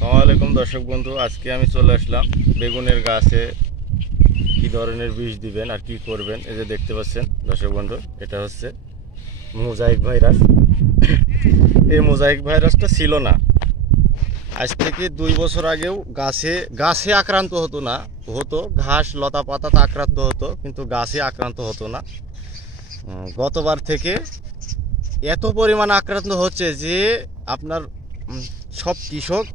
আসসালামু আলাইকুম দর্শক বন্ধু, আজকে আমি চলে আসলাম বেগুনের গাছে কি ধরনের বিষ দিবেন আর কি করবেন। এই যে দেখতে পাচ্ছেন দর্শক বন্ধু, এটা হচ্ছে মোজাইক ভাইরাস। এই মোজাইক ভাইরাসটা ছিল না, আজ থেকে 2 বছর আগেও গাছে আক্রান্ত হতো ঘাস লতা পাতাতে আক্রান্ত হতো, কিন্তু গাছে আক্রান্ত হতো না। গতবার থেকে এত পরিমাণ আক্রান্ত হচ্ছে যে আপনার সব কৃষক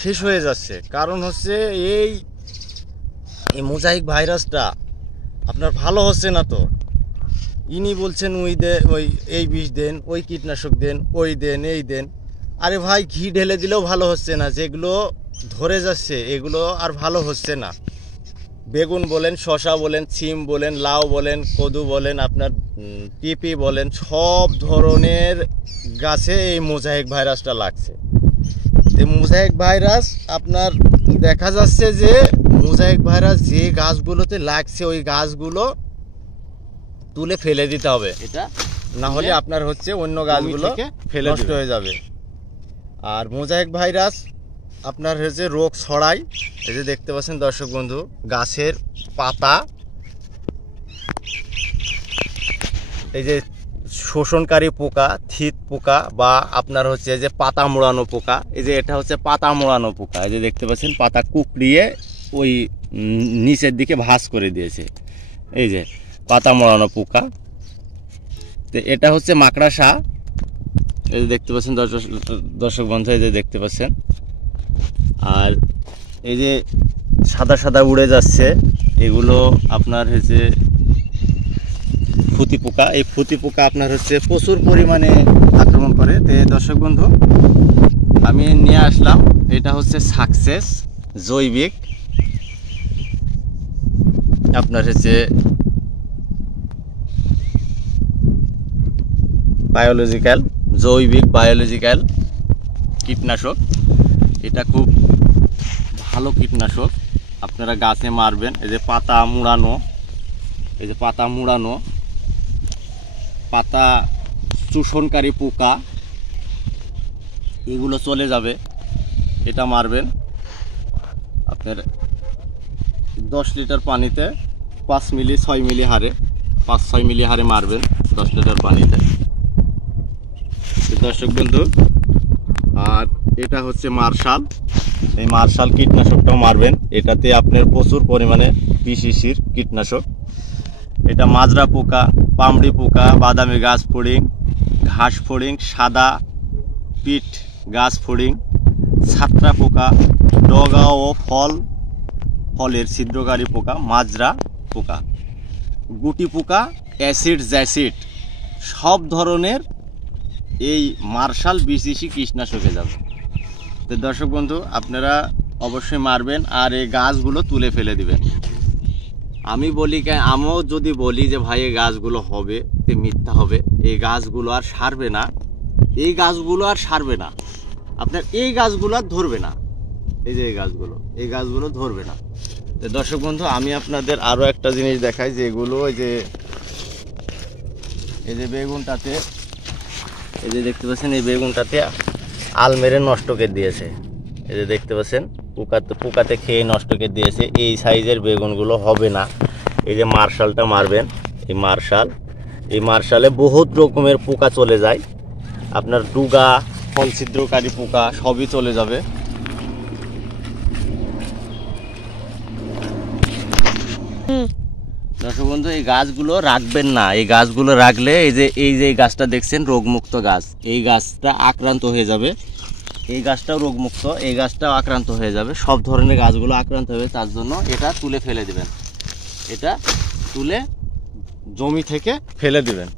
শেষ হয়ে যাচ্ছে। কারণ হচ্ছে এই মোজাইক ভাইরাসটা আপনার ভালো হচ্ছে না। তো ইনি বলছেন এই বিষ দেন, ওই কীটনাশক দেন, ওই দেন, এই দেন। আরে ভাই, ঘি ঢেলে দিলেও ভালো হচ্ছে না। যেগুলো ধরে যাচ্ছে এগুলো আর ভালো হচ্ছে না। বেগুন বলেন, শশা বলেন, সিম বলেন, লাউ বলেন, কদু বলেন, আপনার পেঁপে বলেন, সব ধরনের গাছে এই মোজাইক ভাইরাসটা লাগছে। এই মোজাইক ভাইরাস আপনার দেখা যাচ্ছে যে মোজাইক ভাইরাস যে গাছগুলোতে লাগছে ওই গাছগুলো তুলে ফেলে দিতে হবে, এটা না হলে আপনার হচ্ছে অন্য গাছগুলো ফেলে নষ্ট হয়ে যাবে। আর মোজাইক ভাইরাস আপনার হচ্ছে রোগ ছড়ায়। এই যে দেখতে পাচ্ছেন দর্শক বন্ধু, গাছের পাতা এই যে শোষণকারী পোকা, থিত পোকা বা আপনার হচ্ছে যে পাতা মোড়ানো পোকা, এই যে এটা হচ্ছে পাতা মোড়ানো পোকা। এই যে দেখতে পাচ্ছেন পাতা কুকড়িয়ে ওই নিচের দিকে ভাঁজ করে দিয়েছে, এই যে পাতা মোড়ানো পোকা। তো এটা হচ্ছে মাকড়সা। এই যে দেখতে পাচ্ছেন দর্শক বন্ধু, এই যে দেখতে পাচ্ছেন। আর এই যে সাদা সাদা উড়ে যাচ্ছে, এগুলো আপনার হচ্ছে ফুতি পোকা। এই ফুতি পোকা আপনার হচ্ছে প্রচুর পরিমাণে আক্রমণ করে। তো দর্শক বন্ধু, আমি নিয়ে আসলাম, এটা হচ্ছে সাকসেস জৈবিক আপনার হচ্ছে জৈবিক বায়োলজিক্যাল কীটনাশক। এটা খুব ভালো কীটনাশক, আপনারা গাছে মারবেন। এই যে পাতা মুড়ানো, এই যে পাতা মুড়ানো, পাতা চূষণকারী পোকা, এগুলো চলে যাবে। এটা মারবেন আপনার 10 লিটার পানিতে 5 মিলি 6 মিলি হারে 5-6 মিলি হারে মারবেন 10 লিটার পানিতে দর্শক বন্ধু। আর এটা হচ্ছে মার্শাল, এই মার্শাল কীটনাশকটাও মারবেন। এটাতে আপনার প্রচুর পরিমাণে পিসিসির কীটনাশক। এটা মাজরা পোকা, পামড়ি পোকা, বাদামি গাছ ফড়িং, ঘাস ফড়িং, সাদা পিঠ গাছ ফড়িং, ছাত্রা পোকা, ডগা ও ফলের ছিদ্রকারী পোকা, মাজরা পোকা, গুটি পোকা, অ্যাসিড জ্যাসিড, সব ধরনের এই মার্শাল বিসিসি কীটনাশকে যাবে। তো দর্শক বন্ধু, আপনারা অবশ্যই মারবেন আর এই গাছগুলো তুলে ফেলে দিবেন। আমিও যদি বলি যে ভাই এই গাছগুলো হবে, তে মিথ্যা হবে। এই গাছগুলো আর সারবে না, এই গাছগুলো আর সারবে না, আপনার এই গাছগুলো আর ধরবে না। এই যে এই গাছগুলো ধরবে না। তো দর্শক বন্ধু, আমি আপনাদের আরও একটা জিনিস দেখাই, যে এগুলো এই যে বেগুনটাতে, এই যে দেখতে পাচ্ছেন, এই বেগুনটাতে আল মেরে নষ্ট করে দিয়েছে। এই যে দেখতে পাচ্ছেন পোকাতে খেয়ে নষ্ট করে দিয়েছে। এই সাইজের বেগুনগুলো হবে না। এই যে মার্শালটা মারবেন, এই মার্শালে বহুত রকমের পোকা চলে যায়, আপনার ডুগা, ফল ছিদ্রকারী পোকা সবই চলে যাবে। দর্শক বন্ধু, এই গাছগুলো রাখবেন না। এই গাছগুলো রাখলে এই যে গাছটা দেখছেন রোগমুক্ত গাছ, এই গাছটা আক্রান্ত হয়ে যাবে। এই গাছটাও রোগমুক্ত, এই গাছটাও আক্রান্ত হয়ে যাবে। সব ধরনের গাছগুলো আক্রান্ত হবে, তার জন্য এটা তুলে ফেলে দিবেন। এটা তুলে জমি থেকে ফেলে দিবেন।